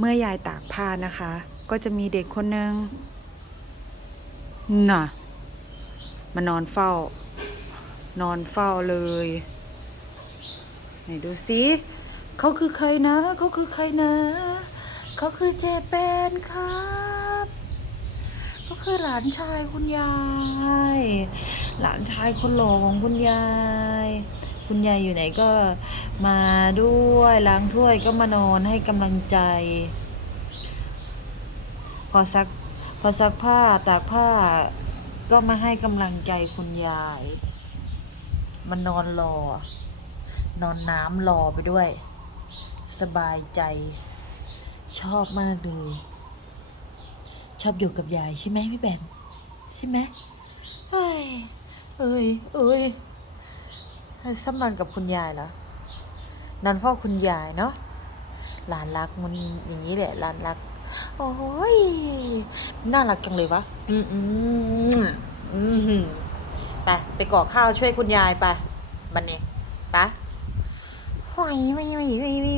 เมื่อยายตากผ้านะคะ ก็จะมีเด็กคนหนึ่งน่ะ มานอนเฝ้า นอนเฝ้าเลยไหนดูสิเขาคือใครนะ เขาคือใครนะ เขาคือเจแปนครับก็คือหลานชายคุณยาย หลานชายคนหล่อของคุณยาย คุณยายอยู่ไหนก็มาด้วยล้างถ้วยก็มานอนให้กำลังใจ พอซักพอซักผ้าตากผ้าก็มาให้กำลังใจคุณยาย มันนอนรอ นอนน้ำรอไปด้วย สบายใจ ชอบมากเลยชอบอยู่กับยายใช่ไหมพี่แบมใช่ไหมเอ้ย เอ้ยเอ้ย ให้สัมนอนกับคุณยายเหรอนอนเฝ้าคุณยายเนาะหลานรักมันอย่างนี้แหละหลานรัก โอ้ยน่ารักจังเลยวะ อืมอืมอืมไปไปก่อข้าวช่วยคุณยายไปบันนี้ไปหอยวิววิววิววิววิ